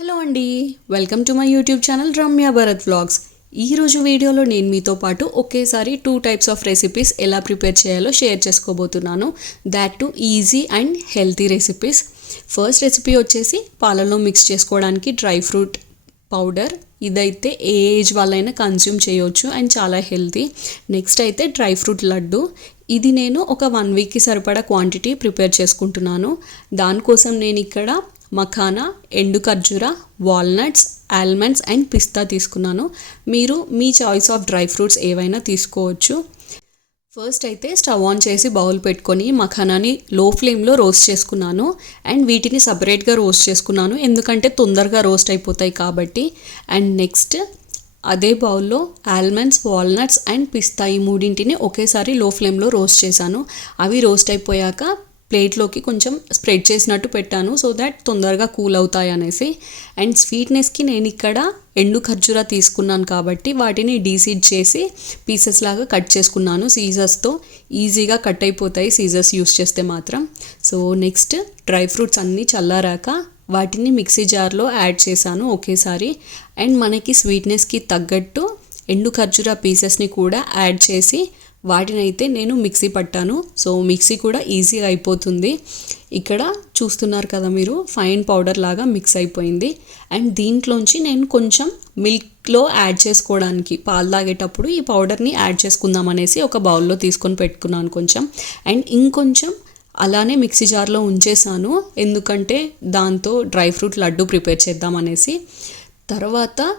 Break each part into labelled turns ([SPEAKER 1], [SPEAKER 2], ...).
[SPEAKER 1] Hello అండి. Welcome to my YouTube channel Ramya Bharat vlogs. ఈరోజు వీడియోలో నేను మీతో పాటు ఒకేసారి టూ టైప్స్ ఆఫ్ రెసిపీస్ ఎలా ప్రిపేర్ చేయాలో షేర్ చేసుకోబోతున్నాను. That too easy and healthy recipes first recipe వచ్చేసి పాలలో మిక్స్ చేసుకోవడానికి డ్రై ఫ్రూట్ పౌడర్ ఇదైతే ఏ ఏజ్ వాళ్ళైనా కన్జ్యూమ్ చేయొచ్చు అండ్ చాలా హెల్తీ నెక్స్ట్ అయితే డ్రై ఫ్రూట్ లడ్డు. ఇది నేను ఒక వన్ వీక్కి సరిపడా క్వాంటిటీ ప్రిపేర్ చేసుకుంటున్నాను. దానికోసం నేను ఇక్కడ మఖానా ఎండు ఖర్జూర వాల్నట్స్ ఆల్మండ్స్ అండ్ పిస్తా తీసుకున్నాను. మీరు మీ చాయిస్ ఆఫ్ డ్రై ఫ్రూట్స్ ఏవైనా తీసుకోవచ్చు. ఫస్ట్ అయితే స్టవ్ ఆన్ చేసి బౌల్ పెట్టుకొని మఖానాని లో ఫ్లేమ్లో రోస్ట్ చేసుకున్నాను. అండ్ వీటిని సపరేట్గా రోస్ట్ చేసుకున్నాను. ఎందుకంటే తొందరగా రోస్ట్ అయిపోతాయి కాబట్టి. అండ్ నెక్స్ట్ అదే బౌల్లో ఆల్మండ్స్ వాల్నట్స్ అండ్ పిస్తా ఈ మూడింటిని ఒకేసారి లో ఫ్లేమ్లో రోస్ట్ చేశాను. అవి రోస్ట్ అయిపోయాక ప్లేట్లోకి కొంచెం స్ప్రెడ్ చేసినట్టు పెట్టాను సో దాట్ తొందరగా కూల్ అవుతాయి అనేసి. అండ్ స్వీట్నెస్కి నేను ఇక్కడ ఎండు ఖర్జురా తీసుకున్నాను కాబట్టి వాటిని డీసీడ్ చేసి పీసెస్ లాగా కట్ చేసుకున్నాను సీజర్స్తో. ఈజీగా కట్ అయిపోతాయి సీజర్స్ యూస్ చేస్తే మాత్రం. సో నెక్స్ట్ డ్రై ఫ్రూట్స్ అన్నీ చల్లారాక వాటిని మిక్సీ జార్లో యాడ్ చేశాను ఒకేసారి. అండ్ మనకి స్వీట్నెస్కి తగ్గట్టు ఎండు ఖర్జూరా పీసెస్ని కూడా యాడ్ చేసి వాటినైతే నేను మిక్సీ పట్టాను. సో మిక్సీ కూడా ఈజీగా అయిపోతుంది. ఇక్కడ చూస్తున్నారు కదా మీరు ఫైన్ పౌడర్ లాగా మిక్స్ అయిపోయింది. అండ్ దీంట్లోంచి నేను కొంచెం మిల్క్లో యాడ్ చేసుకోవడానికి పాలు తాగేటప్పుడు ఈ పౌడర్ని యాడ్ చేసుకుందాం అనేసి ఒక బౌల్లో తీసుకొని పెట్టుకున్నాను కొంచెం. అండ్ ఇంకొంచెం అలానే మిక్సీ జార్లో ఉంచేసాను. ఎందుకంటే దాంతో డ్రై ఫ్రూట్ లడ్డు ప్రిపేర్ చేద్దాం అనేసి. తర్వాత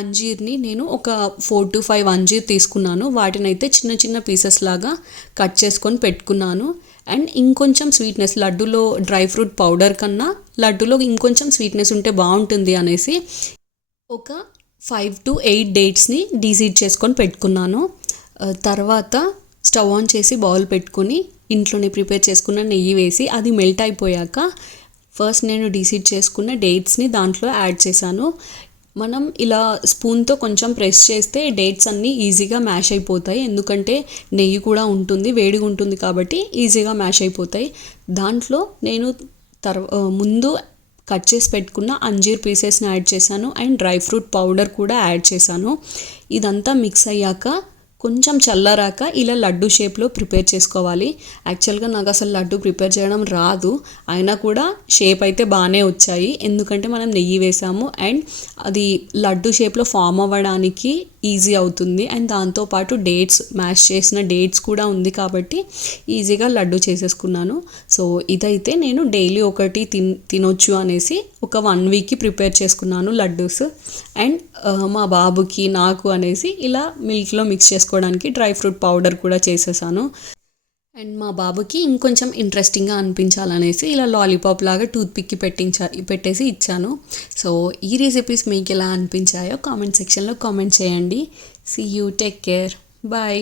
[SPEAKER 1] అంజీర్ని నేను ఒక ఫోర్ టు ఫైవ్ అంజీర్ తీసుకున్నాను. వాటినైతే చిన్న చిన్న పీసెస్ లాగా కట్ చేసుకొని పెట్టుకున్నాను. అండ్ ఇంకొంచెం స్వీట్నెస్ లడ్డులో డ్రై ఫ్రూట్ పౌడర్ కన్నా లడ్డులో ఇంకొంచెం స్వీట్నెస్ ఉంటే బాగుంటుంది అనేసి ఒక ఫైవ్ టు ఎయిట్ డేట్స్ని డీసీడ్ చేసుకొని పెట్టుకున్నాను. తర్వాత స్టవ్ ఆన్ చేసి బౌల్ పెట్టుకుని ఇంట్లోనే ప్రిపేర్ చేసుకున్న నెయ్యి వేసి అది మెల్ట్ అయిపోయాక ఫస్ట్ నేను డీసీడ్ చేసుకున్న డేట్స్ని దాంట్లో యాడ్ చేశాను. మనం ఇలా స్పూన్తో కొంచెం ప్రెస్ చేస్తే డేట్స్ అన్నీ ఈజీగా మ్యాష్ అయిపోతాయి. ఎందుకంటే నెయ్యి కూడా ఉంటుంది వేడిగా ఉంటుంది కాబట్టి ఈజీగా మ్యాష్ అయిపోతాయి. దాంట్లో నేను తర్వా ముందు కట్ చేసి పెట్టుకున్న అంజీర్ పీసెస్ని యాడ్ చేశాను. అండ్ డ్రై ఫ్రూట్ పౌడర్ కూడా యాడ్ చేశాను. ఇదంతా మిక్స్ అయ్యాక కొంచెం చల్లరాక ఇలా లడ్డు షేప్లో ప్రిపేర్ చేసుకోవాలి. యాక్చువల్గా నాకు అసలు లడ్డు ప్రిపేర్ చేయడం రాదు. అయినా కూడా షేప్ అయితే బాగానే వచ్చాయి. ఎందుకంటే మనం నెయ్యి వేసాము. అండ్ అది లడ్డు షేప్లో ఫామ్ అవ్వడానికి ఈజీ అవుతుంది. అండ్ దాంతోపాటు డేట్స్ మ్యాష్ చేసిన డేట్స్ కూడా ఉంది కాబట్టి ఈజీగా లడ్డు చేసేసుకున్నాను. సో ఇదైతే నేను డైలీ ఒకటి తిన్ తినొచ్చు అనేసి ఒక వన్ వీక్కి ప్రిపేర్ చేసుకున్నాను లడ్డూస్. అండ్ uh, మా బాబుకి నాకు అనేసి ఇలా మిల్క్లో మిక్స్ చేసుకోవడానికి డ్రై ఫ్రూట్ పౌడర్ కూడా చేసేసాను. అండ్ మా బాబుకి ఇంకొంచెం ఇంట్రెస్టింగ్గా అనిపించాలనేసి ఇలా లాలీపాప్ లాగా టూత్ పిక్కి పెట్టించా పెట్టేసి ఇచ్చాను. సో ఈ రెసిపీస్ మీకు ఎలా అనిపించాయో కామెంట్ సెక్షన్లో కామెంట్ చేయండి. See you take care bye